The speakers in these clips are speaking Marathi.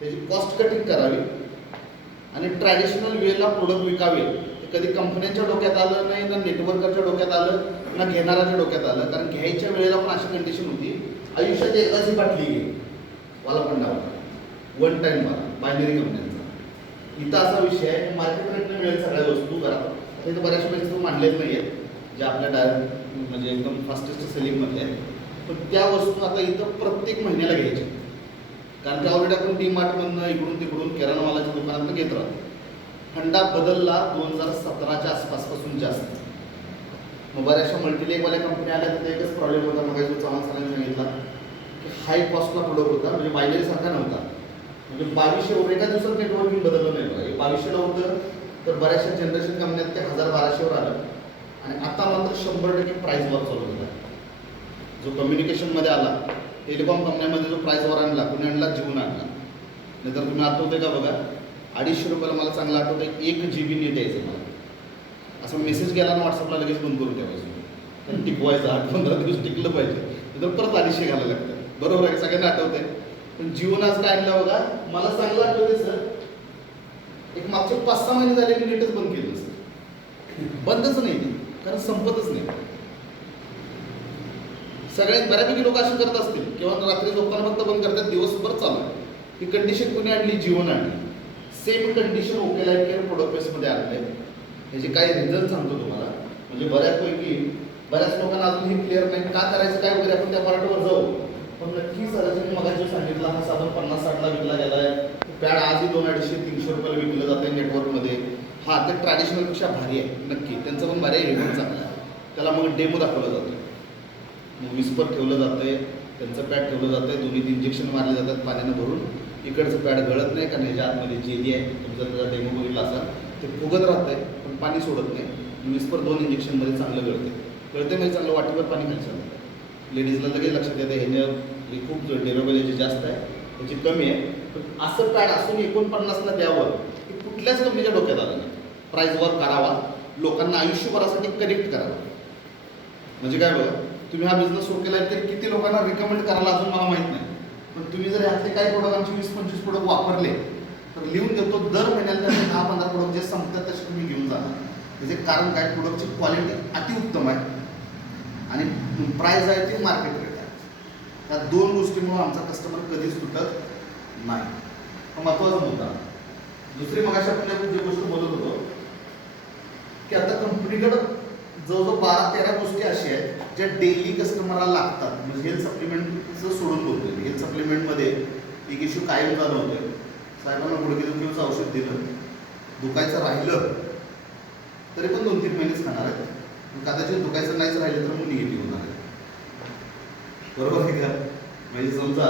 त्याची कॉस्ट कटिंग करावी आणि ट्रॅडिशनल वेला प्रोडक्ट विकावे. ते कधी कंपन्यांच्या डोक्यात आलं नाही, ना नेटवर्करच्या डोक्यात आलं, ना घेणाऱ्याच्या डोक्यात आलं. कारण घ्यायच्या वेळेला पण अशी कंडिशन होती, आयुष्यात एकदाची बाटली घे, मला पण डावला वन टाइम मला बायनरी कंपन्यांचा. इथं असा विषय आहे, मार्केट रेटने मिळेल सगळ्या वस्तू घरात. आता इथं बऱ्याचशा वस्तू मांडलेच नाही आहेत ज्या आपल्या म्हणजे एकदम फास्टेस्ट सेलिंगमधल्या आहेत. पण त्या वस्तू आता इथं प्रत्येक महिन्याला घ्यायच्या, कारण की ऑलरेडी आपण डीमार्टमधनं इकडून तिकडून किराणा मालाच्या दुकानातून घेत राहतो. फंडा बदलला 2017च्या आसपासपासून जास्त. मग बऱ्याचशा मल्टीलेगवाल्या कंपन्या आल्या तर एकच प्रॉब्लेम होता, मग जो चव्हाण सरांनी सांगितला की हाय कॉस्टला प्रोडक्ट होता, म्हणजे बायनरीसारखा नव्हता. म्हणजे 2200 एका दिवसात नेटवर्किंग बदललं नाही बघा. 2200ला होतं तर बऱ्याचशा जनरेशन कंपन्यात ते 1000-1200वर आलं. आणि आता मात्र 100% प्राईस वॉर चालू होता. जो कम्युनिकेशनमध्ये आला, टेलिकॉम कंपन्यामध्ये जो प्राईस वॉर आणला, कुणी आणला, जीवन आणला. नाहीतर तुम्ही आठवते का बघा, 250 रुपयाला मला चांगलं आठवतं 1 GB नेट यायचं मला. असं मेसेज गेला ना व्हॉट्सअपला लगेच बंद करून ठेवायचं, कारण टिकवायचं 8-15 दिवस टिकलं पाहिजे. तर परत 250 घालायला लागतं. बरोबर आहे, सगळ्यांना आठवतंय. पण जीवन आज काय आणलं बघा, मला चांगलं आठवते सर, एक मागचे 5-6 महिने झाले मी नेटच बंद केलं सर. बंदच नाही ते, कारण संपतच नाही. सगळ्यात बऱ्यापैकी लोक असे करत असतील किंवा रात्री झोपताना फक्त बंद करतात, दिवसभर चालू आहे. ही कंडिशन कुणी आणली, जीवन आणली. Same condition okay life care product बेसमध्ये आणले. ह्याचे काही रिझल्ट सांगतो तुम्हाला. म्हणजे बऱ्याच लोकांना अजून हे क्लिअर नाही का करायचं काय वगैरे, आपण त्या पार्टवर जाऊ. पण नक्की सरांनी मग जो सांगितला, हा साधारण 50-60ला विकला गेला आहे. पॅड आजही 200-250-300 रुपयाला विकलं जातं आहे नेटवर्कमध्ये. हा, ते ट्रॅडिशनलपेक्षा भारी आहे नक्की, त्यांचं पण भारी आहे, रिव्ह्यू चांगला आहे. त्याला मग डेमो दाखवला जातो, मग विस्पर ठेवलं जातं आहे, त्यांचं पॅड ठेवलं जातं आहे, दोन्ही इंजेक्शन मारले जातात पाण्यानं भरून. इकडचं पॅड गळत नाही, कारण ह्याच्या आतमध्ये जेली आहे. तुम्ही जर त्याचा डेमो बघितला असाल, ते फुगत राहतं आहे पण पाणी सोडत नाही. विस्पर 2 इंजेक्शनमध्ये चांगलं गळते म्हणजे चांगलं वाटीवर पाणी घ्यायचं. लेडीजला लगेच लक्षात येतं हे खूप ड्युरेबिलिटी जास्त आहे, त्याची कमी आहे. पण असं पॅड असून 49ला द्यावं हे कुठल्याच कंपनीच्या डोक्यात आलं नाही. प्राईजवर करावा, लोकांना आयुष्यभरासाठी कनेक्ट करावं. म्हणजे काय बघा, तुम्ही हा बिझनेस सुरू केला आहे तरी किती लोकांना रिकमेंड करायला अजून मला माहीत नाही. पण तुम्ही जर यातले काही प्रोडक्ट आमचे 20-25 प्रोडक्ट वापरले तर लिहून देतो, दर महिन्याला त्याचे 10-15 प्रोडक्ट जे संपतात तसे तुम्ही घेऊन जाणार. त्याचे कारण काय, प्रोडक्टची क्वालिटी अतिउत्तम आहे आणि प्राईस आहे ते मार्केट रेट आहे. त्या 2 गोष्टींमुळे आमचा कस्टमर कधीच तुटत नाही. हा महत्त्वाचा मुद्दा. दुसरी मगाशी आपण जी गोष्ट बोलत होतो की आता कंपनीकडं जवळजवळ 12-13 गोष्टी अशा आहेत ज्या डेली कस्टमरला लागतात. म्हणजे हेल्थ सप्लिमेंटचं सोडून बोलतोय. हेल्थ सप्लिमेंटमध्ये एक इश्यू कायम झालं होतं. साहेबांना गुडघेदुखीचं औषध दिलं, दुखायचं राहिलं तरी पण 2-3 महिनेच खाणार आहेत. कदाचित दुखायचं नाहीच राहिलं तर मग निगेटिव्ह होणार आहे. बरोबर आहे का? म्हणजे समजा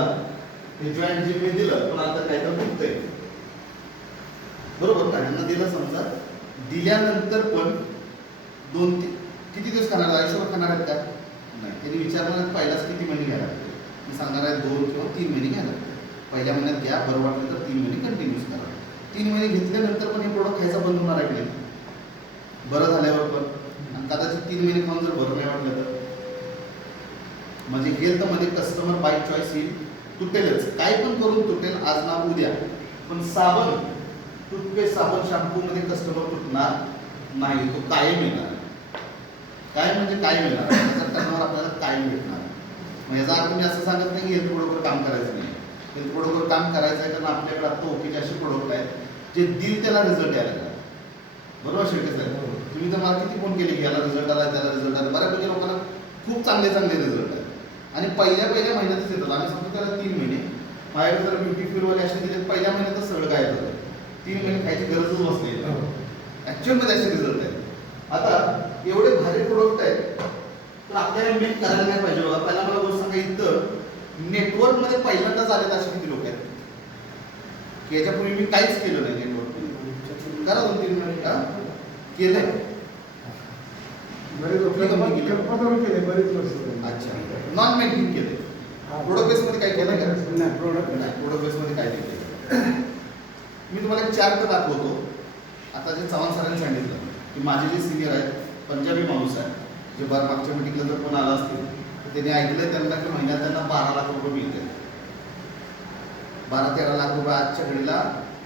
हे जॉईंट जे मी दिलं पण आता काय तर दुखतंय, बरोबर का? यांना दिलं समजा, दिल्यानंतर पण 2-3 किती दिवस खाणार, आयुष्यभर खाणार आहेत का? नाही. त्यांनी विचारणार पहिलाच किती महिने घ्यायला लागते. मी सांगणार आहे 2 किंवा 3 महिने घ्यायला लागते. पहिल्या महिन्यात घ्या, बरं वाटलं तर 3 महिने कंटिन्यूस करा. 3 महिने घेतल्यानंतर पण हे प्रोडक्ट खायचा बंद होणार आहे की नाही? बरं झाल्यावर पण. आणि कदाचित 3 महिने खाऊन जर बरं नाही वाटलं तर म्हणजे हेल्थमध्ये कस्टमर बाय चॉईस येईल, तुटेलच. काय पण करून तुटेल, आज ना उद्या. पण साबण, टूथपेस्ट, साबण, शॅम्पूमध्ये कस्टमर तुटणार नाही, तो कायम येणार. काय म्हणजे कायम येणार, त्याचा टर्नओव्हर आपल्याला कायम भेटणार. मग याचा अर्थ मी असं सांगत नाही की हेल्थ प्रोडक्टवर काम करायचं नाही. हेल्थ प्रोडक्टवर काम करायचं आहे, कारण आपल्याकडे आता ओकेचे असे प्रोडक्ट आहेत जे दिल त्याला रिझल्ट यायला लागला. बरोबर शेवटी साहेब, तुम्ही तर मला किती फोन केले की याला रिझल्ट आला, त्याला रिझल्ट आला. बऱ्यापैकी लोकांना खूप चांगले रिझल्ट आहेत आणि पहिल्या महिन्यातच येतात. आम्ही सांगतो त्याला 3 महिने. माझ्याकडे जर ब्युटीफ्युअरवाले असे दिले पहिल्या महिन्यातच सगळं काय होतं. 3 महिने खायची गरजच नसते. ॲक्च्युअलमध्ये असे रिझल्ट आहेत. आता एवढे भारी प्रोडक्ट आहेत तर आपल्याला मेक करायला नाही पाहिजे. बघा, पहिला मला गोष्ट सांगा, इथं नेटवर्कमध्ये पहिल्यांदाच आलेत असे किती लोक आहेत की याच्यापूर्वी मी काहीच केलं नाही नेटवर्क. करा 2-3 महिने का केलंय, बरेच वर्ष. अच्छा, नॉन बँकिंग केलंय. प्रोडक्ट बेसमध्ये काय केलं का? नाही, प्रोडक्ट बेसमध्ये काय केलं. मी तुम्हाला एक चार्ट दाखवतो. आता जे चव्हाण सरांनी सांगितलं की माझे जे सिनियर आहेत, पंजाबी माणूस आहे, जे मागच्या मिटिंगला जर कोण आला असतील तर त्यांनी ऐकलंय त्यांना की महिन्यात त्यांना 12 लाख रुपये मिळते. 12-13 लाख रुपये आजच्या घडीला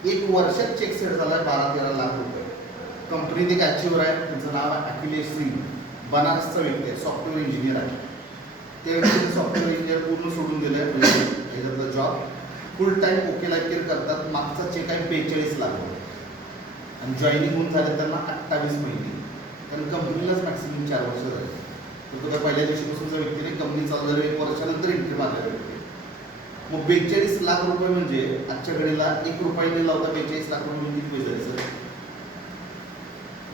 एक वर्षात चेक सेट झाला आहे 12-13 लाख रुपये. कंपनीत एक अचिव्हर आहे, त्यांचं नाव आहे अखिलेश सिंग, बनारसचा व्यक्ती आहे, सॉफ्टवेअर इंजिनियर आहे. त्या व्यक्तीने सॉफ्टवेअर इंजिनियर पूर्ण सोडून दिलं आहे, म्हणजे ह्याच्यातला job full time okay like करतात. मागचा चेक आहे 42 लाख रुपये आणि जॉईनिंग होऊन झाले त्यांना 28 महिने, कारण कंपनीलाच मॅक्सिमम 4 वर्ष झाले. तर तो काय पहिल्या दिवशीपासूनचा व्यक्तीने कंपनी चालू झाली 1 वर्षानंतर एंट्री मारलेला व्यक्ती. मग 42 लाख रुपये म्हणजे आजच्या घडीला 1 रुपया न लावता 42 लाख रुपये म्हणजे किती पैसे सर?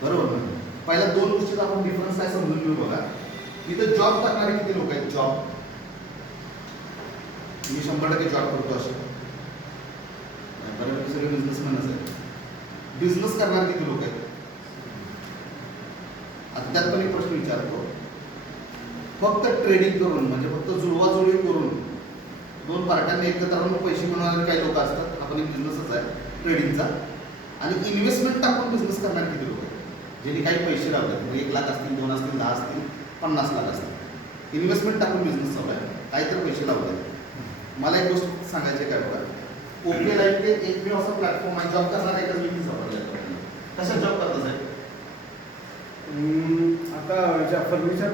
बरोबर ना? पहिल्या 2 गोष्टीचा आपण डिफरन्स काय समजून घेऊ बघा. इथं जॉब करणारे किती लोक आहेत? जॉब मी 100% जॉब करतो असे बऱ्यापैकी सगळे बिझनेसमॅनच आहेत. बिझनेस करणारे किती लोक आहेत? आता त्यात पण एक प्रश्न विचारतो. फक्त ट्रेडिंग करून म्हणजे फक्त जुळवाजुळवी करून 2 पार्ट्यांनी एकत्र राहून पैसे मिळवणारे काही लोक असतात. आपण एक बिझनेसच आहे ट्रेडिंगचा. आणि इन्व्हेस्टमेंट टाकून बिझनेस करणारे किती लोक आहेत? ज्यांनी काही पैसे लावतात, म्हणजे 1 लाख असतील, 2 असतील, 10 असतील, 50 लाख असतील, इन्व्हेस्टमेंट टाकून बिझनेस चालू आहे, काहीतरी पैसे लावतात. मला एक गोष्ट सांगायची आहे काय बघा, ओके लाईफ ते एकमेव असा प्लॅटफॉर्म आहे जॉब करणारा एकाच व्यक्ती सापडला. कशा जॉब करतात साहेब? आता ज्या फर्निचर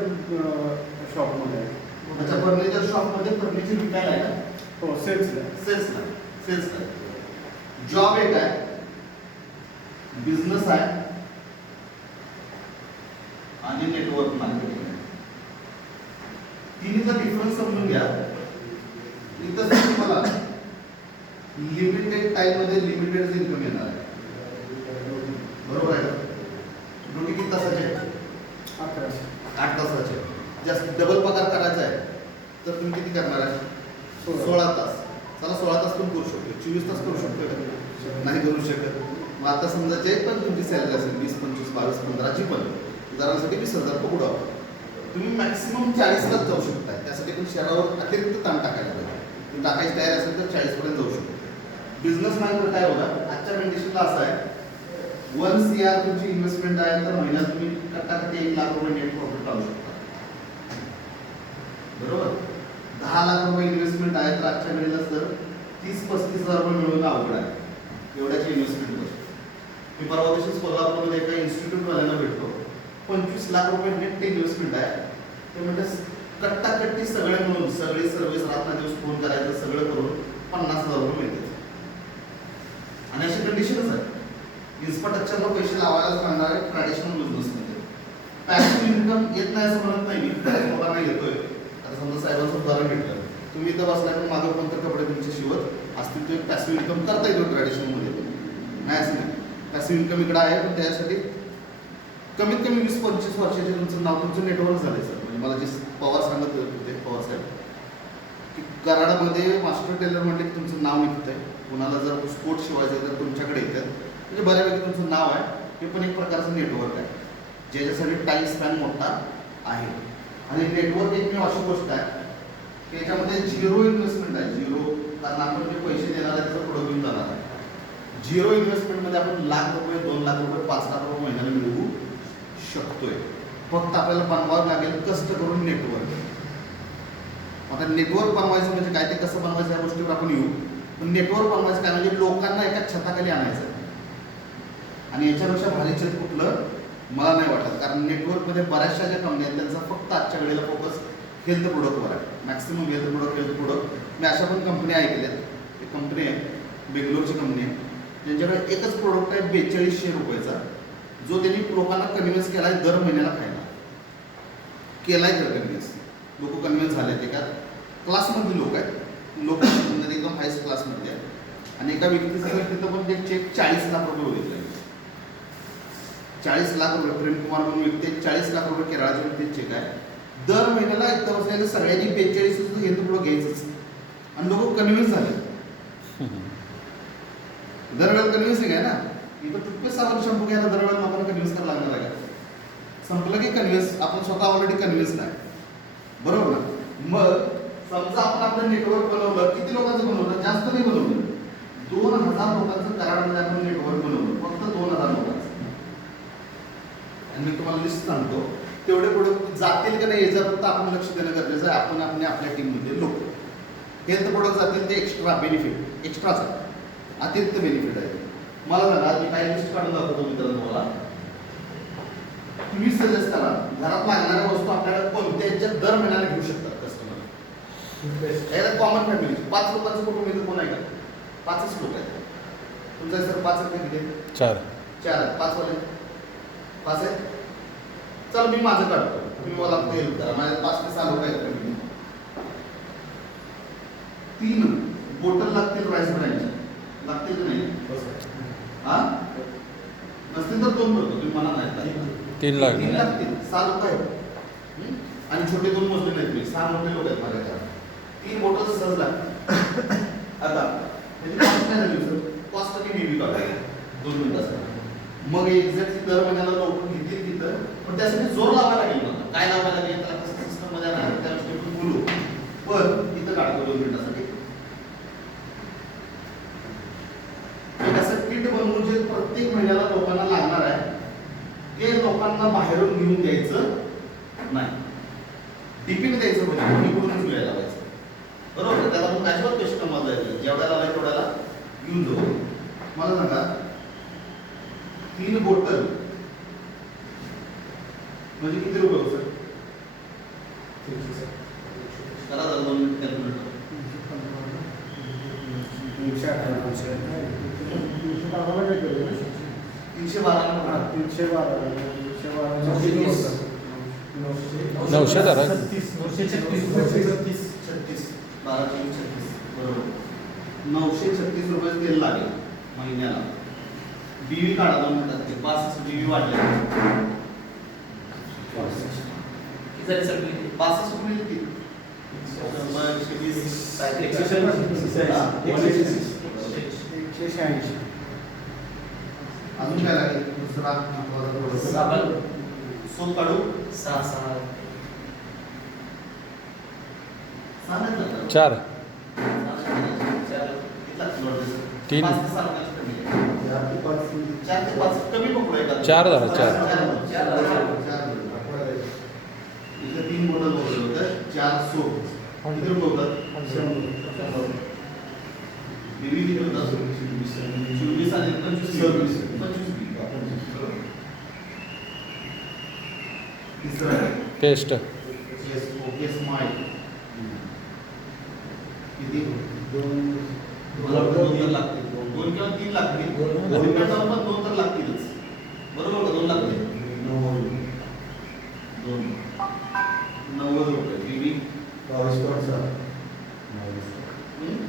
शॉपमध्ये आहे. अच्छा, फर्निचर शॉपमध्ये फर्निचर विकायला आहे का? हो, सेल्सला. सेल्सला जॉब एक आहे, बिझनेस आहे आणि नेटवर्क मार्केटिंग आहे. तिन्हीचा डिफरन्स समजून घ्या. इथं तुम्हाला लिमिटेड टाइम मध्ये लिमिटेड इन्कम येणार आहे. बरोबर आहे का? ड्युटी किती तासाचे? 8 तासाचे. जास्त डबल पगार करायचा आहे तर तुम्ही किती करणार आहे? 16 तास. चला 16 तास पण करू शकतो, 24 तास करू शकतो का? नाही करू शकत. मग आता समजा जे पण तुमची सॅलरी असेल 20, 25, 22, 15 ची पण उदाहरणासाठी 20,000 पकडू आपण. तुम्ही मॅक्सिमम 40 लाच जाऊ शकता. त्यासाठी पण शहरावर अतिरिक्त ताण टाकायला पाहिजे. तुम्ही टाकायची तयारी असेल तर 40 पर्यंत जाऊ शकतो. बिझनेस मॅनवर काय होता आजच्या कंडिशनला असं आहे, 1 CR तुमची इन्व्हेस्टमेंट आहे तर महिन्यात तुम्ही कट्टाकट्टी 1 लाख रुपये नेट प्रॉफिट काढू शकता. बरोबर? 10 लाख रुपये इन्व्हेस्टमेंट आहे तर आजच्या वेळेला सर 30-35 हजार रुपये मिळवणं अवघड आहे एवढ्याची इन्व्हेस्टमेंट. मी परवा दिवशी कोल्हापूरमध्ये एका इन्स्टिट्यूटवाल्यांना भेटतो. 25 लाख रुपये नेट इन्व्हेस्टमेंट आहे. ते म्हणजे कट्टाकट्टी सगळे मिळून सगळी सर्व्हिस रात्रंदिवस फोन करायचं सगळं करून 50,000 रुपये मिळते. आणि अशी कंडिशनच आहे. इन्स्पेक्टरला पैसे लावायलाच लागणार आहे ट्रॅडिशनल बिझनेसमध्ये. पॅसिव्ह इन्कम येत नाही असं म्हणत नाही मी, लोकांना येतोय. आता समजा साहेबांचं उदाहरण घेतलं, तुम्ही इथं बसलाय पण मागं कोणतं कपडे तुमचे शिवत असतील तर पॅसिव्ह इन्कम करता येतो ट्रॅडिशनलमध्ये. नाही असं नाही, पॅसिव्ह इन्कम इकडं आहे. पण त्यासाठी कमीत कमी 20-25 वर्षाचे तुमचं नाव तुमचं नेटवर्क झालं सर. म्हणजे मला जे पवार सांगत होते पवार साहेब की कराडामध्ये मास्टर टेलर म्हटले की तुमचं नाव निघतं आहे. कुणाला जर स्पोर्ट शिवायचं तर तुमच्याकडे येतं. म्हणजे बऱ्यापैकी तुमचं नाव आहे. हे पण एक प्रकारचं नेटवर्क आहे ज्याच्यासाठी टाईम स्पॅन मोठा आहे. आणि नेटवर्क एकमेव अशी गोष्ट आहे की याच्यामध्ये 0 इन्व्हेस्टमेंट आहे. 0, कारण आपण जे पैसे देणार आहे त्याचं पुढं घेऊन जाणार आहे. 0 इन्व्हेस्टमेंटमध्ये आपण लाख रुपये, 2 लाख रुपये, 5 लाख रुपये महिन्याला मिळवू शकतोय. फक्त आपल्याला बनवावं लागेल कष्ट करून नेटवर्क. आता नेटवर्क बनवायचं म्हणजे काय, ते कसं बनवायचं या गोष्टीवर आपण येऊ. पण नेटवर्क बनवायचं काय म्हणजे लोकांना एका छताखाली आणायचं. आणि याच्यापेक्षा भारी छत कुठलं मला नाही वाटत. कारण नेटवर्कमध्ये बऱ्याचशा ज्या कंपन्या आहेत त्यांचा फक्त आजच्या वेळेला फोकस हेल्थ प्रोडक्टवर आहे. Maximum health product. मी अशा पण कंपन्या ऐकल्यात. एक कंपनी आहे, बेंगलोरची कंपनी आहे, ज्यांच्याकडे एकच प्रोडक्ट आहे 4200 रुपयाचा, जो त्यांनी लोकांना कन्व्हिन्स केला आहे दर महिन्याला खायला. केला आहे तर कन्व्हिन्स. लोक कन्व्हिन्स झाले. एका क्लासमधले लोक आहेत, लोक एकदम हायस्ट क्लासमधले आहेत. आणि एका व्यक्तीचं तिथं पण ते चेक 40 लाख रुपये बघितले. 40 लाख रुपये प्रेम कुमार म्हणून व्यक्ती 40 लाख रुपये केरळाच्या व्यक्ती चेक आहे. दर महिन्याला इथं बसलेलं सगळ्यांनी 42 घेतो पुढं घ्यायचंच. आणि लोक कन्व्हिन्स झाले. दरवेळेला कन्व्हिन्स आहे ना. इथं टूथपेस्ट साबण शॅम्पू घ्यायला दरवेळेला लोकांना कन्व्हिन्स करायला लागणार आहे का? संपलं की कन्व्हिन्स. आपण स्वतः ऑलरेडी कन्व्हिन्स नाही. बरोबर ना? मग समजा आपण आपलं नेटवर्क बनवलं. किती लोकांचं बनवलं? जास्त नाही बनवलं. 2000 लोकांचं कराडमध्ये आपण नेटवर्क बनवलं. फक्त 2000 लोकांचं. आणि मी तुम्हाला लिस्ट सांगतो तेवढे प्रोडक्ट जातील का नाही याच्यावर फक्त आपण लक्ष देणं गरजेचं आहे. आपण आपल्या टीममध्ये लोक हेल्थ प्रोडक्ट जातील ते एक्स्ट्रा बेनिफिट. एक्स्ट्राचा अतिरिक्त बेनिफिट आहे. मला सांगा मी काय लिस्ट काढून दाखवतो मित्रांनो. मला तुम्ही सजेस्ट करा घरात लागणाऱ्या वस्तू आपल्याला कोणत्याच्या दर महिन्याला घेऊ शकतात कस्टमर. याला कॉमन फॅमिली 5 लोकांचं कुटुंब इथं कोण आहे का? 5च लोक आहेत. तुमचं सर 5 रुपये किती? 4 आहेत. 5 वाले 5 आहे. चल मी माझं काढतो, तुम्ही मला हेल्प करा. माझ्या 5 ते 6 लोक आहेत. 3 बॉटल लागतील राईस ब्रँडच्या, लागतील की नाही? हा नसतील तर 2 करतो, तुम्ही मला नाही 3 लागतील. 6 लोक आहेत. आणि छोटे 2 मोजले नाहीत मी, 6 मोठे लोक आहेत माझ्या घरात. 3 बॉटल सहज लागतात. आता त्याची कॉस्ट काय झाली सर? कॉस्ट आणि बीबी काढायला 2 मिनिटासाठी. मग एक्झॅक्टली दर महिन्याला लोक घेतील तिथं, पण त्यासाठी जोर लावायला लागेल. मला काय लावायला लागेल त्याला कसं सिस्टम मध्ये आणणार त्या गोष्टी आपण बोलू. पण इथं काढतो 2 मिनिटासाठी. एक असं किट बनवून जे प्रत्येक महिन्याला लोकांना लागणार आहे ते लोकांना बाहेरून घेऊन द्यायचं नाही. टिफिन द्यायचं म्हणजे इकडूनच घ्यायला लावायचं. बरोबर, त्याला मग अजिबात पैसे कमवायला जायचं. जेवढ्याला आलाय तेवढ्याला घेऊन जाऊ. मला सांगा 3 बॉटल म्हणजे किती रुपये हो सर? करा जर 2 मिनिट कॅल्क्युलेटर. 900 धरा. 936 रुपये तेल लागेल महिन्याला. बीवी काढा 2 मिनिटात. 65 बीवी वाढले. 65 रुपये किती? 180. अजून काय लागेल? दुसरा सोप काढू. 4 3 4 ते 5 कमी पकडूया. 4 धरा. 4 इथे 3 बॉटल वगैरे होतं. 4 सोप किती रुपये होतात? बीवी किती होतात? 24 आणि 25. तिसरं पेस्ट ओके स्माइल किती? 2 तर लागतील. 2 किंवा 3 लागतील. 2 तर लागतीलच. बरोबर का? 2 लागतील. 90 रुपये. बीवी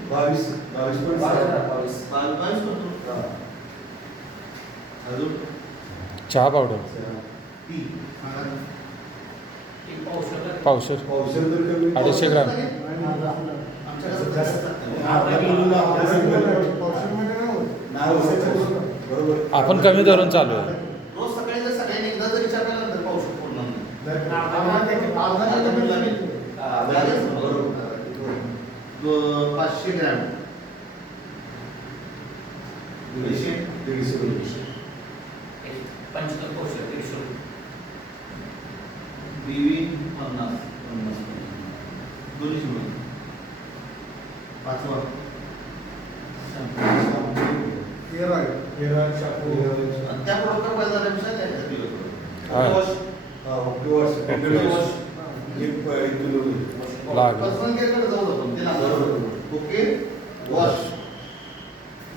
22 अजून चहा पावडर पावशेर 250 ग्राम. आपण कमी धरून चालू आहे. रोज सकाळी जर सगळ्यांनी एकदा जरी विचार केला तर पाऊस पडणार नाही. 500 ग्रॅम 150 बीवी 50 200 पाचवा त्या प्रोडक्ट पैसा झाल्यापेक्षा त्याच्यात पर्सनल केअरकडे जाऊ आपण. ते लागलं ओके. वॉश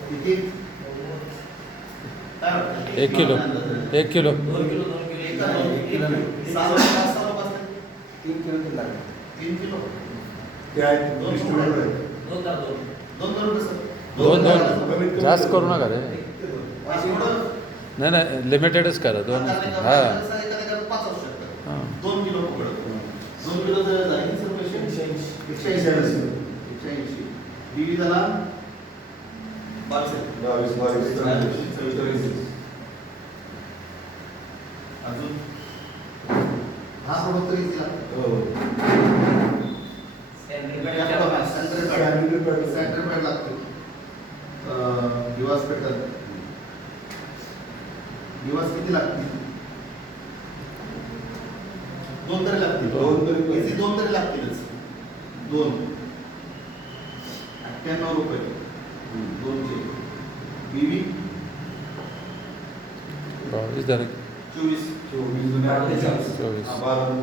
किती? 1 किलो 1 किलो 2 किलो 3 किलो दोन जास्त करू नका रे. नाही लिमिटेडच करा. 2 हां 2 किलो पकडतो. 2 किलो जर जाईल सर पैसे 180. बीवी झाला 22. अजून हा प्रोडक्ट तरी सॅनिटरी पॅड लागतो. दिवस पेटल दिवस किती लागतील? 2 तरी लागतील. 2 तरी लागतीलच. 2 98 रुपये बीवी 22 तारीख 24 24 जुने 48. 24. हा, 12.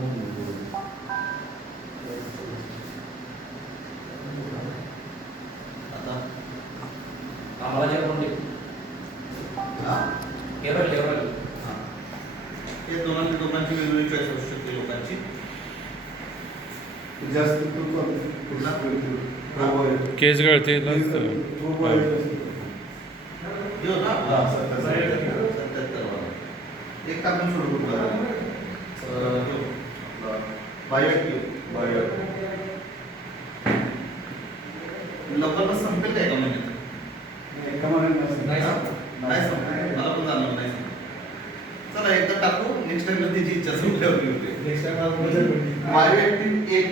आता आम्हाला जे कोणते हा केरळ लेवल हा. हे दोघांची वेगवेगळी चॉईस असू शकते लोकांची. जास्त करून कुठला? प्रभाव आहे. केस गळतील प्रभाव आहे. घेऊ ना हा, 77. 77 वाला. एक टाकून सोडू कुठला बायोटिक बायो. लवकर संपेल काय का महिन्यात? एका महिन्यात नसेल. नाही हा? संपत. नाही संपेल. मला पण जाणवलं नाही संपेल. चला एकदा टाकू, नेक्स्ट टाइम त्याची इच्छा संपल्यावर घेऊ. नेक्स्ट टाइम बायोटिक एक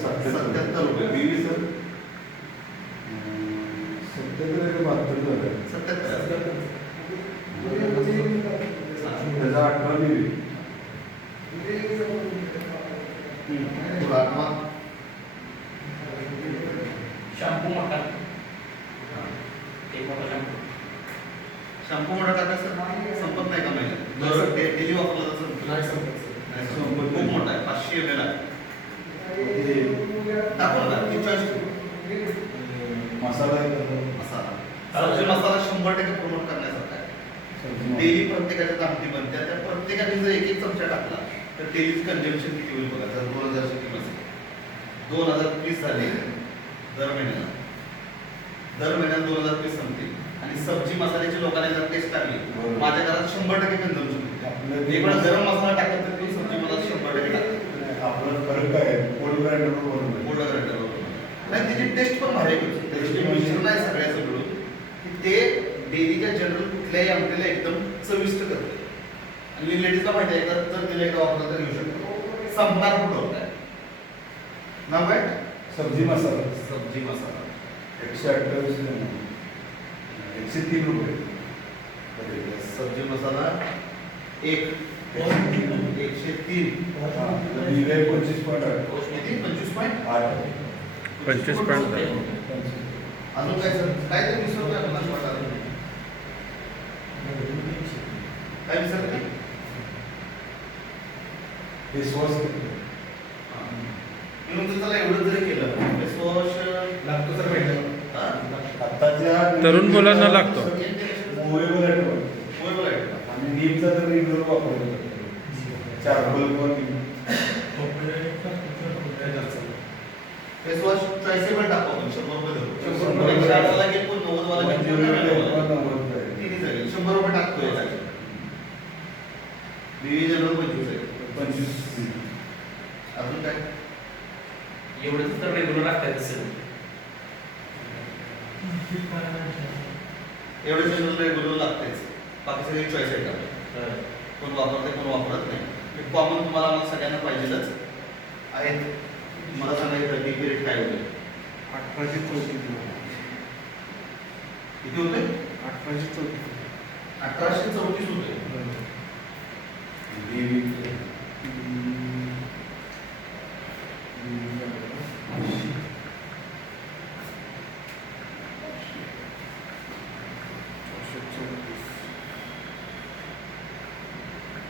77 रुपये. बीवी सर 77 72 झालं. 77. त्याचा 18 मिळेल. शॅम्पू मोठा एक मोठा शॅम्पू शॅम्पू मोठा टाकायचं संपत नाही का महिन्यात? डेली वापरला तर संपत नाही संपत. नाही संपत. खूप मोठा आहे, 500 ml आहे. टाकू नका, ती choice ठेवू. मसाला आहे का? मसाला सब्जी मसाला 100% प्रमोट करण्यासारखा आहे. डेली प्रत्येकाच्या आमटी बनते, त्या प्रत्येकाने जर एक एक चमचा टाकला तर डेलीच कंझम्पशन किती होईल बघा. जर 2000 ची किंमत असेल, 2020 झाले दर महिन्याला 2020 संपतील. आणि सब्जी मसाल्याची लोकांनी जर टेस्ट टाकली, बरोबर. माझ्या घरात 100% कंझम्पशन होते. एक वेळा गरम मसाला टाकला तर ती सब्जी मला 100% टाकते. आपलं फरक काय आहे? कोल्ड ग्राइंडर बरोबर. मोठं ग्राइंडर नाही, त्याची टेस्ट पण भारी आहे. त्याची जे मिश्रण आहे सगळ्याचं मिळून की ते डेलीच्या जनरल कुठल्याही आमटीला एकदम चविष्ट करते. आणि लेडीजला माहिती आहे का, तर तिला एकदा वापरला तर घेऊ शकतो. संपणार कुठं होत आहे ना काय? सब्जी मसाला सब्जी मसाला 128 103 रुपये. सब्जी मसाला एक 103. दिवे 25.8. किती? 25.8. 25.8. अजून काय सर? काय ते विसरतोय आपण असं वाटायला. काय विसरते? फेसवॉश म्हणून तर त्याला एवढं जरी केलं फेसवॉश लागतो सर भेटलं. आताच्या तरुण मुलांना लागतो. मोबाईल आणि नीमचा तर रेग्युलर वापरला जातो. चारकोल किंवा नीम. फेसवॉश चॉईसेबल टाकू आपण 100 रुपये धरू. 100 100 रुपये शाळेला लागेल पण 90 वाला म्हणजे घेऊन किंवा 90 आहे. तिन्ही जाईल 100 रुपये टाकतो या जागी. बीवी जनरल 25 आहे. 25. अजून काय? एवढंच तर रेग्युलर लागतात सर. एवढे जनरल रेग्युलर लागतेच. बाकी सगळी चॉईस आहे का? कोण वापरते कोण वापरत नाही. कॉमन तुम्हाला आम्हाला सगळ्यांना पाहिजेलच आहेत. मला सांगायचं डीपी रेट काय होते? 1834. किती होते? 1834. 1834 होते. देवी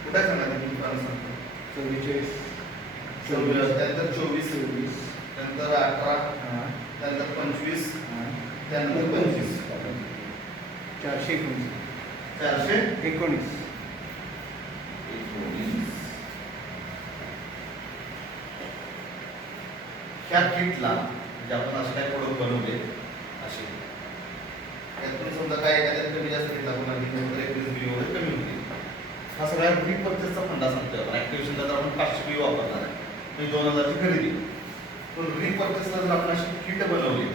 कुठे सांगा तुम्ही सांगतो. 44. त्यानंतर 24, त्यानंतर 18, त्यानंतर 25, त्यानंतर 25. 419. 419. ह्या किटला म्हणजे आपण असे काही प्रोडक्ट बनवले असे त्यातून समजा काय एखाद्यात कमी जास्त घेतला आपण बिल वगैरे कमी होते. हा सगळ्या रिपर्चेसचा फंडा सांगतोय आपण. ऍक्टिव्हेशनला जर आपण 500 बिल वापरणार आहे म्हणजे 2000ची खरेदी. पण रिपर्चेसला जर आपण अशी किट बनवली,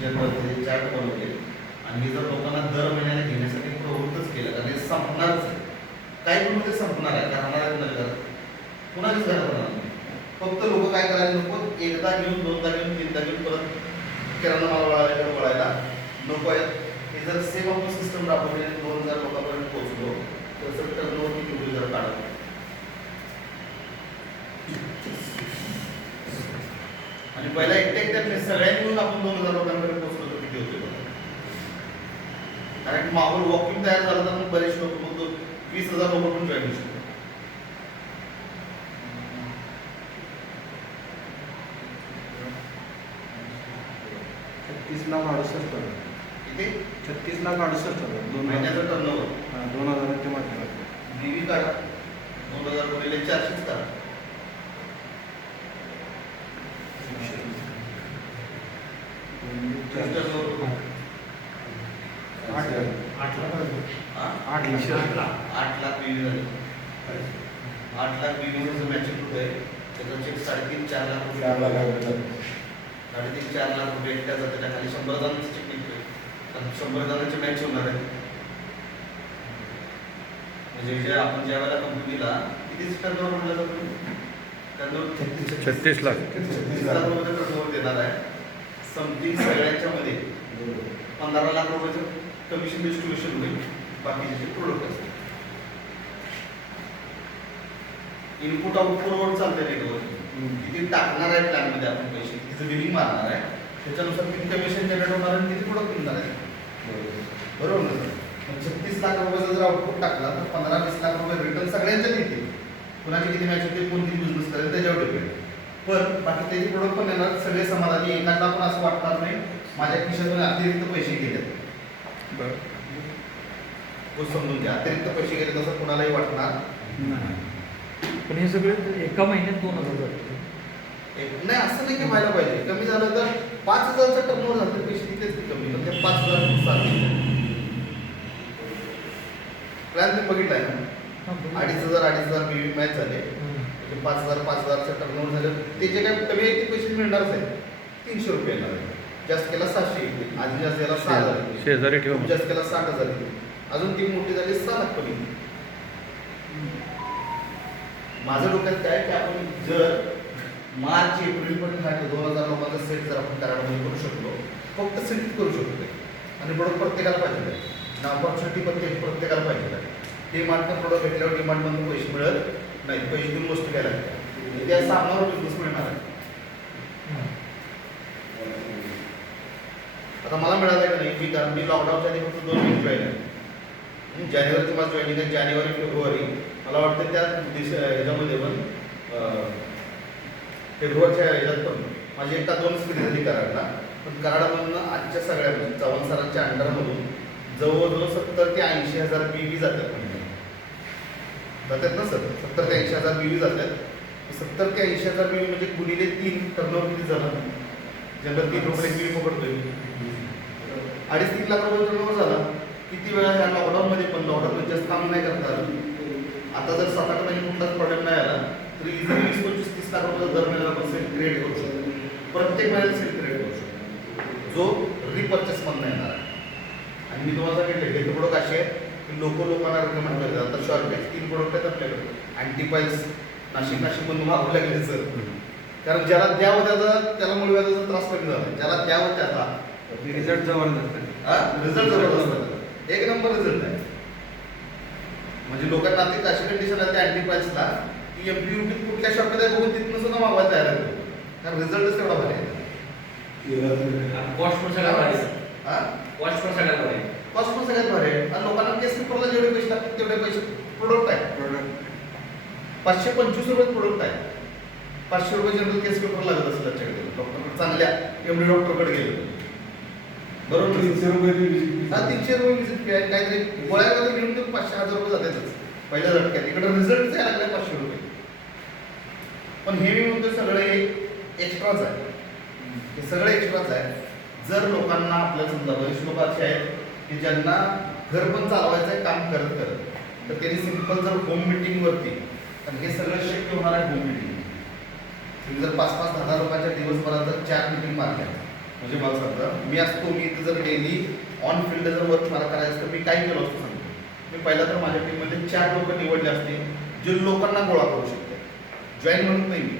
जनरल चार्ट बनवले आणि हे जर लोकांना दर महिन्याला घेण्यासाठी प्रवृत्तच केलं कारण हे संपणारच आहे. काही पण मध्ये संपणार आहे. राहणार आहे नगर कुणाच्याच घरात राहणार नाही. फक्त लोक काय करायला नको, एकदा घेऊन, दोनदा घेऊन, तीनदा घेऊन परत किराणा माल वळायला नको आहेत. हे जर सेम आपण सिस्टम राबवली 2000 लोकांपर्यंत पोहोचलो तर सर टर्नओव्हर किती होईल जर काढा. आणि पहिला एकट्या सगळ्यांनी मिळून आपण 2000 लोकांपर्यंत पोहोचलो तर किती होते बघा. कारण माहोल वॉकिंग तयार झालं तर मग बरेच लोक मग 20,000 लोक पण जॉईन होऊ शकतात. $36 लाख 68,000. किती 36 लाख 68,000. 2 महिन्याचं टर्नओव्हर 2000 ते माध्यमात. बीवी काढा 2,000 गुणिले 400 काढा. टर्नओव्हर 8 लाख. 8 लाख 8 लाख. 8 लाख बीवी झाले. 8 लाख बीवी मॅचिंग होत आहे त्याचा चेक 3.5-4 लाख रुपये 4 लाख. 3.5-4 लाख रुपये त्याचा त्याच्या खाली 100 जणांचं चेक निघतोय. कारण 100 जणांचे मॅच होणार आहे. म्हणजे जे आपण ज्या वेळेला कंपनीला किती टर्नओव्हर म्हणलं जातं टर्नओव्हर 36 लाख. 36 लाख रुपये टर्नओव्हर देणार आहे. समथिंग सगळ्यांच्या मध्ये 15 लाख रुपयाचं कमिशन डिस्ट्रीब्युशन होईल. बाकीचे जे प्रोडक्ट असतील इनपुट आउटपुटवर चालते नेटवर्क किती टाकणार आहे प्लॅन मध्ये आपण पैसे किती बिलिंग मारणार आहे त्याच्यानुसार किती कमिशन जनरेट होणार आणि किती प्रोडक्ट मिळणार आहे. बरोबर ना सर. 36 लाख रुपयाचा जर आउटपुट टाकला तर 15-20 लाख रुपये रिटर्न सगळ्यांच्या येतील. कुणाची किती मॅच होते कोण किती बिझनेस करेल त्याच्यावर डिपेंड. पण बाकी त्याचे प्रोडक्ट पण येणार सगळे समाधानी. एखादा पण असं वाटणार नाही माझ्या खिशातून अतिरिक्त पैसे गेले. गोष्ट समजून घ्या अतिरिक्त पैसे गेले तसं कुणालाही वाटणार नाही. पण हे सगळे एका महिन्यात 2,000 जातात. नाही असं नाही की व्हायला पाहिजे. कमी झालं तर 5,000चा टर्नओव्हर झालं तर पैसे तिथेच कमी पण ते 5,000 प्लॅन तुम्ही बघितलाय ना 2,500 बीवी मॅच झाले 5,000चं टर्नओव्हर झालं ते जे काय कमी आहे ते पैसे मिळणारच आहे. 300 रुपये येणार आहे. जास्त केला 700 येतील. आधी जास्त केला 6,000 येतील. शेजारी ठेव. खूप जास्त केला 60,000 येतील. अजून ती मोठी झाली 6 लाख पण येतील. माझं डोक्यात काय की आपण जर मार्च एप्रिल पर्यंत 2,000 लोकांचा सेट जर आपण कराडमध्ये करू शकलो फक्त सिटीत करू शकतो आणि प्रोडक्ट प्रत्येकाला पाहिजे ना ऑपॉर्च्युनिटी प्रत्येकाला पाहिजे. डिमांडनं प्रोडक्ट घेतल्यावर डिमांडमधून पैसे मिळत नाही. पैसे देऊन गोष्टी घ्यायला लागतात. त्या सामनावर बिझनेस मिळणार आहे. आता मला मिळालं का नाही मी लॉकडाऊनच्या आधी फक्त 2 महिने जॉईन आहे. जानेवारीचं माझं जॉईनिंग आहे. जानेवारी फेब्रुवारी मला वाटतं त्या ह्याच्यामध्ये पण फेब्रुवारीच्या ह्याच्यात पण माझी 1-2 स्किल झाली कराडला. पण कराडामधून आजच्या सगळ्या चव्हाण सरांच्या अंडरमधून जवळजवळ 70,000 ते 80,000 बीवी जातात. जातात ना सर 70,000 ते 80,000 बीवी जातात. 70,000 ते 80,000 बीवी म्हणजे गुणिले 3 टर्नओव्हर किती झालं. जनरल 3 रुपये बीवी पकडतोय 2.5-3 लाख रुपये टर्नओव्हर झाला. किती वेळा ह्या लॉकडाऊनमध्ये पण लॉकडाऊनमध्ये जास्त काम नाही करतात. आता जर 7-8 महिने कुठलाच प्रॉब्लेम नाही आला तर इझिली 20-25-30 लाख रुपये दर महिन्याला आपण सेल क्रिएट करू शकतो. प्रत्येक महिन्याला सेल क्रिएट करू शकतो जो रिपर्चेस मधून येणार आहे. आणि मी तुम्हाला सांगितलं हे प्रोडक्ट असे आहे की लोकांना रिकमेंड करतात. तर शॉर्टेज 3 प्रोडक्ट आहेत आपल्याकडे. अँटीपाईल्स नाशिकमधून वापरू लागले सर. कारण ज्याला द्यावं त्याला मूळ व्याजाचा त्रास कमी झाला. ज्याला द्यावं त्याला रिझल्ट जबरदस्त आहे. रिझल्ट जबरदस्त एक नंबर रिझल्ट आहे. म्हणजे लोकांना ते अशी कंडिशन आहे त्या अँटीपाईल्सला की एमपीयूपी कुठल्या शॉपमध्ये बघून तिथून सुद्धा मागवायला तयार आहे. कारण रिझल्टच तेवढा भारी आहे. कॉस्ट पण सगळ्यात भारी आहे. हा कॉस्ट पण सगळ्यात भारी आहे. कॉस्ट पण सगळ्यात भारी आहे. आणि लोकांना केस पेपरला जेवढे पैसे लागतात तेवढे पैसे प्रोडक्ट आहे. प्रोडक्ट 525 रुपये प्रोडक्ट आहे. 500 रुपये जनरल केस पेपर लागत असेल त्याच्याकडे डॉक्टरकडे चांगल्या एमडी डॉक्टरकडे गेलो बरोबर. 300 रुपये विजिट. 300 रुपये विजिट फी आहे. काहीतरी गोळ्यामध्ये घेऊन तर 500-1000 रुपये जातातच पहिल्या झटक्यात. इकडे रिझल्ट यायला लागले 500 रुपये. पण हे मी म्हणतो सगळं एक एक्स्ट्राच आहे. हे सगळं एक्स्ट्राच आहे. जर लोकांना आपल्या समजा बरेच लोक असे आहेत की ज्यांना घर पण चालवायचं आहे काम करत तर त्यांनी सिंपल जर होम मिटिंगवरती तर हे सगळं शक्य होणार आहे. होम मिटिंग तुम्ही जर 5-10 लोकांच्या दिवसभरात जर 4 मिटिंग मारल्या म्हणजे मला समजा मी असतो मी इथं जर डेली ऑन फील्ड जर वर्क मला करायचं तर मी काय केलं असतं सांगतो. मी पहिला तर माझ्या टीममध्ये 4 लोक निवडले असते जे लोकांना गोळा करू शकते. जॉईन म्हणत नाही मी.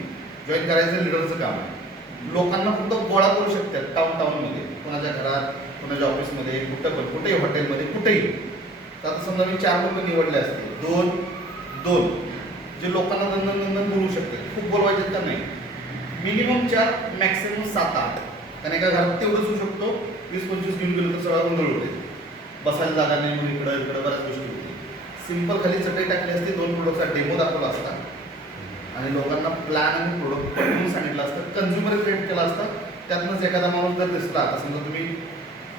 जॉईन करायचं लिडरचं काम आहे. लोकांना फक्त गोळा करू शकतात टाउनमध्ये कोणाच्या घरात कोणाच्या ऑफिसमध्ये कुठं पण कुठेही हॉटेलमध्ये कुठेही. तर आता समजा मी 4 लोक निवडले असते 2 जे लोकांना नंदन बोलू शकते. खूप बोलवायचे तर नाही. मिनिमम 4 मॅक्सिमम 7-8 कारण एका घरात तेवढंच होऊ शकतो. 20-25 घेऊन गेलो तर सगळा गोंधळ होते. बसायला जागा नाही मग इकडं इकडं बऱ्याच गोष्टी होती. सिंपल खाली चटई टाकली असती, 2 प्रोडक्टचा डेमो दाखवला असता आणि लोकांना प्लॅन आणि प्रोडक्ट पटवून सांगितलं असतं, कन्झ्युमर क्रिएट केला असता. त्यातनंच एखादा माणूस जर दिसला, आता समजा तुम्ही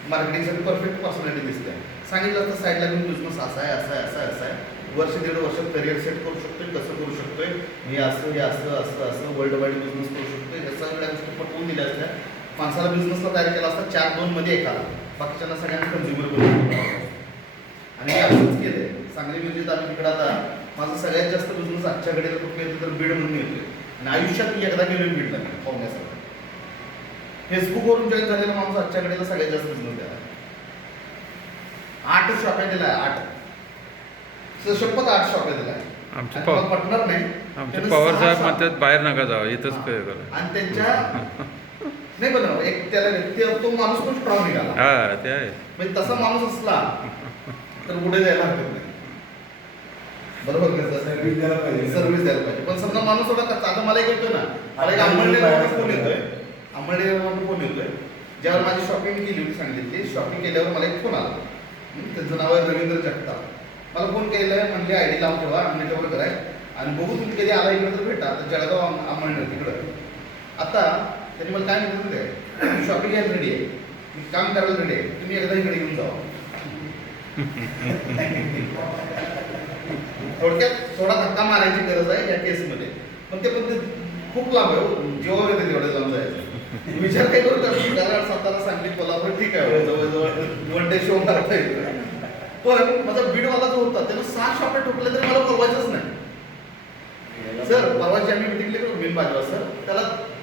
मार्केटिंगसाठी परफेक्ट पर्सनॅलिटी दिसते, सांगितलं असतं साईडला घेऊन बिझनेस असा आहे असा आहे असा आहे असा आहे, वर्ष 1.5 वर्ष करिअर सेट करू शकतोय, कसं करू शकतोय, हे असं असं असं वर्ल्ड वाईड बिझनेस करू शकतोय, ह्या सगळ्या गोष्टी पटवून दिल्या असत्या. माणसाला बिझनेसला तयार केला असता 4-2 मध्ये एकाला, बाकीच्यांना सगळ्यांना कन्झ्युमर करून. आणि हे असंच केलंय सांगली मिरजेत. आम्ही तिकडं आता माझा सगळ्यात जास्त बिझनेस आजच्या घडीला कुठे येतो तर बीड म्हणून येतोय आणि आयुष्यात मी एकदा गेलोय बीडला पाहुण्यासाठी. फेसबुकवरून जॉईन झालेला माणूस आजच्या घडीला सगळ्यात जास्त बिझनेस द्यायला 8 शॉप्या दिलाय, 8 शपथ 8 शॉप्या दिलाय. आमचे आणि मला पटणार नाही, आमचे त्यानं पवार 6 साहेब शॉप- म्हणतात बाहेर नका जावं, इथंच काय करा. आणि त्यांच्या नाही बनव एक त्याला तो माणूस पण स्ट्रॉंग निघाला. हा ते आहे. म्हणजे तसा माणूस असला तर पुढे जायला हरकत नाही. बरोबर का? सर्व्हिस द्यायला पाहिजे. सर्व्हिस द्यायला पाहिजे. पण समजा माणूस थोडा कच्चा, आता मला एक येतोय ना, मला एक अंमळनेरवरून फोन येतोय, अंमळनेरवरून फोन येतोय. ज्यावर माझी शॉपिंग केली होती सांगितली, शॉपिंग केल्यावर मला एक फोन आला. त्यांचं नाव आहे रवींद्र जगताप. मला फोन केलेला आहे, म्हणजे आयडी लावून ठेवा, नेटवर्क कराय आणि बघू तुम्ही कधी आला इकडे तर भेटा. आता जळगाव अंमळनेर तिकडं. आता त्यांनी मला काय म्हणत होते, शॉपिंग घ्यायला रेडी आहे, मी काम करायला रेडी आहे, तुम्ही एकदा इकडे घेऊन जावा. थोडक्यात थोडा धक्का मारायची गरज आहे या केसमध्ये. पण ते खूप लांब आहे, जेव्हा येते तेवढे लांब जायचं. विचार काय करू शकतो, कारण सातारा सांगली कोल्हापूर ठीक आहे, जवळजवळ 1 डे शो मारता येतो. पण माझा बीडवाला जो होता त्यानं 6 शॉपे ठोकले तरी मला परवायचंच नाही. सर परवाची आम्ही मिटिंग केली बिन बाजवा सर, त्याला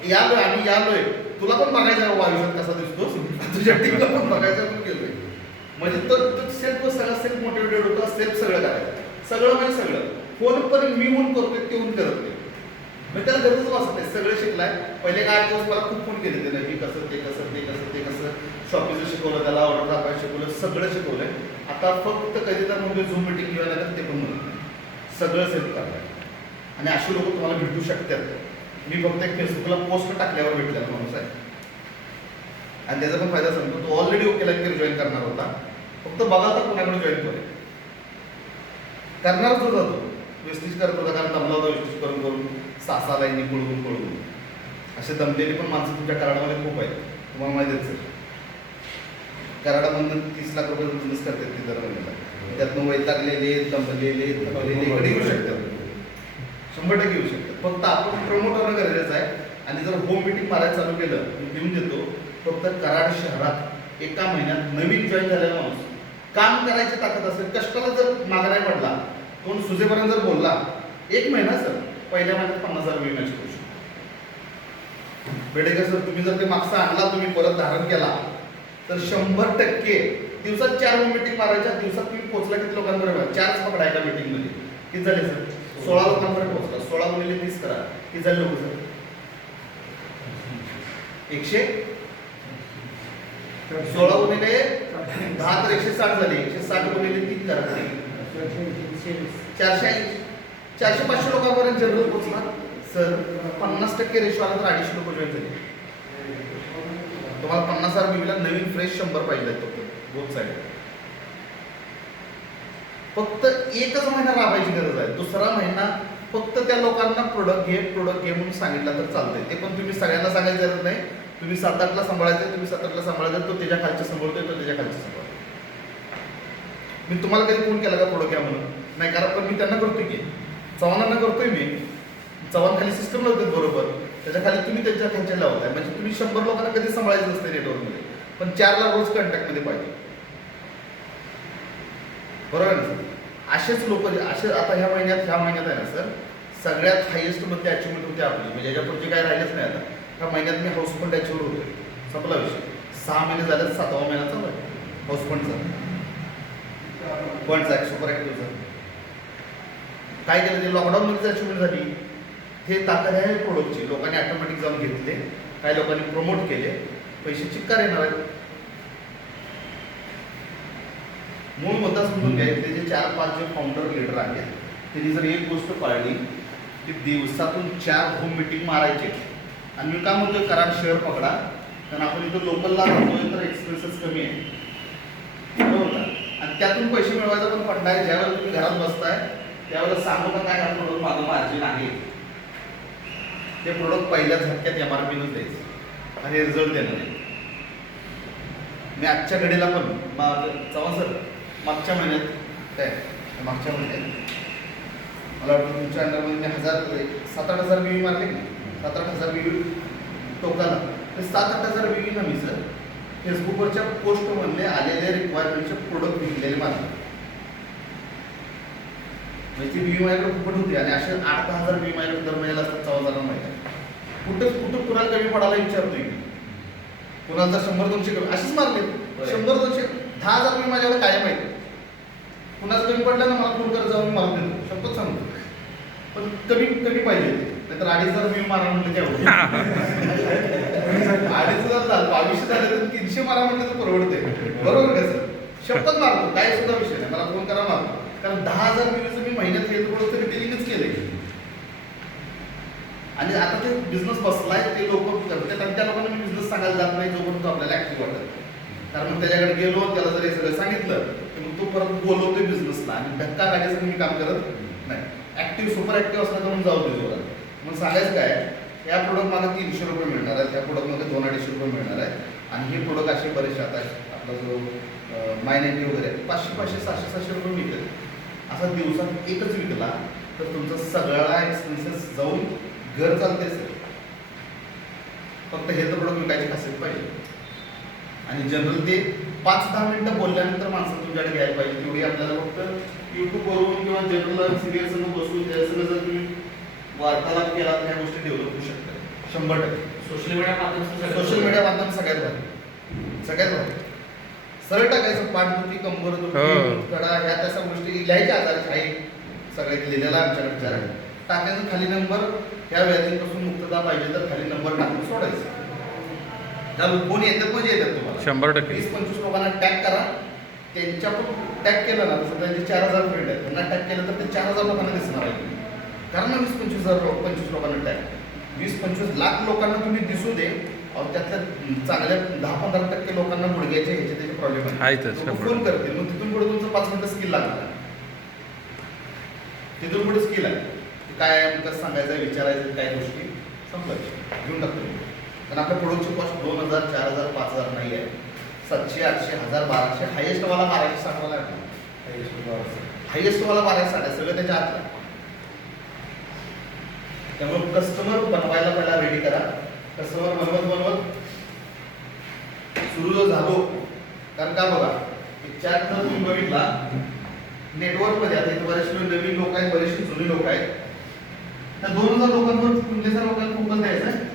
यालोय आम्ही यालोय, तुला पण बघायचं आहे आयुष्यात कसा दिसतोस, तुझ्या टीमला पण बघायचं म्हणून केलोय. म्हणजे तो सेल्फ सगळा सेल्फ मोटिवेटेड होता, सेल्फ सगळं करायचं, सगळं म्हणजे सगळं. फोन पण मी होऊन करतोय, ते होऊन करत नाही. म्हणजे त्याला गरजच वाचत नाही, सगळं शिकलाय. पहिले काय दिवस मला खूप फोन केले त्यानं, की कसं ते कसं ते कसं ते कसं शॉपिंगचं शिकवलं, त्याला ऑर्डर दाखवायला शिकवलं, सगळं शिकवलंय. आता फक्त कधी तर म्हणजे झूम मिटिंग घेऊन आलं ते पण म्हणत नाही, सगळं सेल्फ करताय. आणि अशी लोक तुम्हाला भेटू शकतात. मी फक्त एक फेसबुकला पोस्ट टाकल्यावर भेटलेला माणूस आहे आणि त्याचा पण फायदा सांगतो. तो ऑलरेडी ओकेला जॉईन करणार होता, फक्त बघा तर कोणाकडे जॉईन करेल. करणारच होता तो, वेस्टीज करत होता, कारण दमला होता वेस्टीज करून करून, 6 लाईनी पळवून. असे दमलेली पण माणसं तुमच्या कराडामध्ये खूप आहेत, तुम्हाला माहिती आहे सर. कराडामधून 30 लाख रुपये बिझनेस करतात ते दर महिन्याला. त्यातनं वैतागलेले, दमलेले, थकलेले इकडे येऊ शकतात, 100% येऊ शकतात. फक्त आपण प्रमोट होणं गरजेचं आहे. आणि जर होम मिटिंग मारायला चालू केलं, मी देऊन देतो. फक्त कराड शहरात एका महिन्यात नवीन जॉईन झालेला माणूस, काम करायची ताकद असेल, कष्टाला जर मागे नाही पडला, कोण सुजेपर्यंत जर बोलला, 1 महिना सर पहिल्या महिन्यात 50,000 मॅच करू शकतो. बेडेकर सर तुम्ही जर ते मागचा आणला, तुम्ही परत धारण केला तर 100% दिवसात 4 होम मिटिंग मारायच्या. दिवसात तुम्ही पोहोचला किती लोकांबरोबर? 4च पकडा एका मिटिंगमध्ये. किती झाले सर? 16 लोकांपर्यंत पोहोचला. 16 गुणिले 30 करा, किती झाले लोक सर? 16 गुणिले 10 तर 160 झाले. 160 गुणिले 3 करा, 400-500 लोकांपर्यंत जनरल पोहोचला सर. 50% रेशो आला तर 250 लोक जॉईन झाले. तुम्हाला 50,000 बीबीला नवीन फ्रेश 100 पाहिजे फक्त बोथ साईड. फक्त 1च महिना राबायची गरज आहे. दुसरा महिना फक्त त्या लोकांना प्रोडक्ट घे म्हणून सांगितलं तर चालतंय. ते पण तुम्ही सगळ्यांना सांगायची गरज नाही. तुम्ही 7-8ला सांभाळायचं, तुम्ही 7-8ला सांभाळायचं, तो त्याच्या खालचे सांभाळतोय, तो त्याच्या खालचे सांभाळतोय. मी तुम्हाला कधी फोन केला का प्रोडक्ट घ्या म्हणून? नाही, कारण पण मी त्यांना करतोय की चव्हाणांना करतोय. मी चव्हाण खाली सिस्टम लावतात बरोबर, त्याच्या खाली तुम्ही त्यांच्या खालच्या लावताय. म्हणजे तुम्ही 100 लोकांना कधी सांभाळायचं नसते नेटवर्कमध्ये, पण 4ला रोज कॉन्टॅक्टमध्ये पाहिजे. बरोबर ना सर? असेच लोक असे आता ह्या महिन्यात आहे ना सर, सगळ्यात हायेस्ट मध्ये अचिव्हमेंट होते आपली. म्हणजे याच्या पुढचे काय राहिलेच नाही. आता ह्या महिन्यात मी हाऊस फंड अचिव्ह होतोय, संपला विषय. 6 महिने झाले, 7वा महिना चालू आहे हाऊस फंडचा सुपर ॲक्टिव्हचा. काय केलं ते लॉकडाऊनमध्ये अचिव्हमेंट झाली. हे ताकद आहे प्रोडक्टची. लोकांनी ऑटोमॅटिक जाऊन घेतले, काही लोकांनी प्रमोट केले, पैसे चिक्कार येणार आहेत. मूळ मुद्दा समजून घ्या, इथले जे 4-5 जे फाउंडर लीडर आहेत त्यांनी जर एक गोष्ट पाळली की दिवसातून 4 होम मिटिंग मारायचे. आणि मी काय म्हणतोय, कराड शहर पकडा, कारण आपण इथं लोकलला राहतोय तर एक्सपेन्सेस कमी आहे, बरोबर का? त्यातून पैसे मिळवायचा पण फंड आहे. ज्यावेळेला तुम्ही घरात बसताय त्यावेळेला सांगू का काय हा प्रोडक्ट माझं मार्जिन आहे, ते प्रोडक्ट पहिल्या झटक्यात MRP-नच द्यायचं आणि रिझल्ट देणार आहे. मी आजच्या घडीला पण चव्हाण सर मागच्या महिन्यात मागच्या महिन्यात मला वाटतं तुमच्या अंडरमध्ये 7-8 हजार व्ह्यू मारले की 7-8 हजार व्ह्यू टोकाला. ते 7-8 हजार व्ह्यू ना मी सर फेसबुकवरच्या पोस्टमधले आलेले रिक्वायरमेंटचे प्रोडक्ट विकलेले मारले. म्हणजे ती व्ह्यू माझ्याकडे फुकट होती आणि असे 8-10 हजार व्ह्यू माझ्याकडे दर महिन्याला असतात. 14,000 महिन्यात कुठं कुणाला कमी पडायला विचारतोय मी. कुणाला जर 100-200 कमी असेच मारले 100-200 10 हजार व्ह्यू माझ्याकडे कायम आहे. कुणाचं कमी पडलं ना मला फोन करत जाऊन मी मारून देतो, शब्दच सांगतो. पण कमी कमी पाहिजे, नाहीतर 2,500 व्ह्यू मारा म्हटलं त्यावर 2,500 झालं 2200 झाले तर 300 मारा म्हटलं तर परवडतंय. बरोबर का सर? शब्दच मारतो, काय सुद्धा विषय नाही. मला फोन करा मारतो. कारण 10,000 व्ह्यूचं मी महिन्यात हेल्थ प्रोडक्टचं रिटेलिंगच केलंय. आणि आता ते बिझनेस बसलाय, ते लोक करतात आणि त्या लोकांना मी बिझनेस सांगायला जात नाही जोपर्यंत आपल्याला ऍक्टिव्ह वाटत. कारण मग त्याच्याकडे गेलो त्याला जर हे सगळं सांगितलं तर मग तो परत बोलवतोय बिझनेसला आणि धक्का लागण्यासाठी मी काम करत नाही. ऍक्टिव्ह सुपर ऍक्टिव्ह असला तर मग जाऊ दे जोरात. मग सांगायचं काय, या प्रोडक्ट मला 300 रुपये मिळणार आहेत, या प्रोडक्टमध्ये 200-250 रुपये मिळणार आहे. आणि हे प्रोडक्ट असे बरेचसे आता आपला जो मायनेटी वगैरे 500-500 700-700 रुपये मिळते. असा दिवसात एकच विकला तर तुमचा सगळा एक्सपेन्सेस जाऊन घर चालते सर. फक्त हे तर प्रोडक्ट विकायची खासियत पाहिजे. आणि जनरल ते 5-10 मिनिटं बोलल्यानंतर माणसं तुमच्याकडे घ्यायला पाहिजे. तेवढी आपल्याला फक्त युट्यूबवरून किंवा जनरल सिरियस बसून त्यासंग जर तुम्ही वार्तालाप केला तर ह्या गोष्टी डेव्हलप होऊ शकतात 100%. सोशल मीडिया माध्यम सोशल मीडिया माध्यम सगळ्यात भारी, सगळ्यात भारी. सरळ टाकायचं पाठदुखी, कंबरदुखी, हो. कडा ह्या तशा गोष्टी लिहायच्या आजार आहे सगळ्यात लिहिलेला आमच्याकडे विचार टाकायचं. खाली नंबर, ह्या व्याधींपासून मुक्तता पाहिजे तर खाली नंबर टाकून सोडायचं. त्याला फोन येतात म्हणजे येतात तुम्हाला 100%. 20-25 लोकांना टॅग करा. त्यांच्या पण टॅग केलं ना तर त्यांचे 4,000 फ्रेंड आहेत, त्यांना टॅग केलं तर ते 4,000 लोकांना दिसणार आहे. कारण ना 20-25 लोकांना टॅग 20-25 लाख लोकांना तुम्ही दिसू दे. त्यातल्या चांगल्या 10-15% लोकांना गुडघ्याचे ह्याचे त्याचे प्रॉब्लेम आहेतच, आहे. फोन करतील मग तिथून पुढे तुमचं 5 मिनिटं स्किल लागणार. तिथून पुढे स्किल आहे काय कसं सांगायचं, विचारायचं, काय गोष्टी संपलं घेऊन टाकतो. कारण आपल्या प्रोडक्टची कॉस्ट 2,000, 4,000, 5,000 नाही आहे. 700, 800, 1,000, 1,200. हायेस्टवाला 1,260 वाला आहे. हायेस्टवाला 1,260 सगळं त्याच्या आतला. त्यामुळे कस्टमर बनवायला पहिला रेडी करा. कस्टमर बनवत सुरू झालो. कारण का बघा चॅट जर तुम्ही बघितला नेटवर्कमध्ये आता इथे बरेचसे नवीन लोक आहेत, बरेचसे जुने लोक आहेत. त्या 2,000 लोकांवर 2,000 लोकांना फोकस द्यायचा आहे.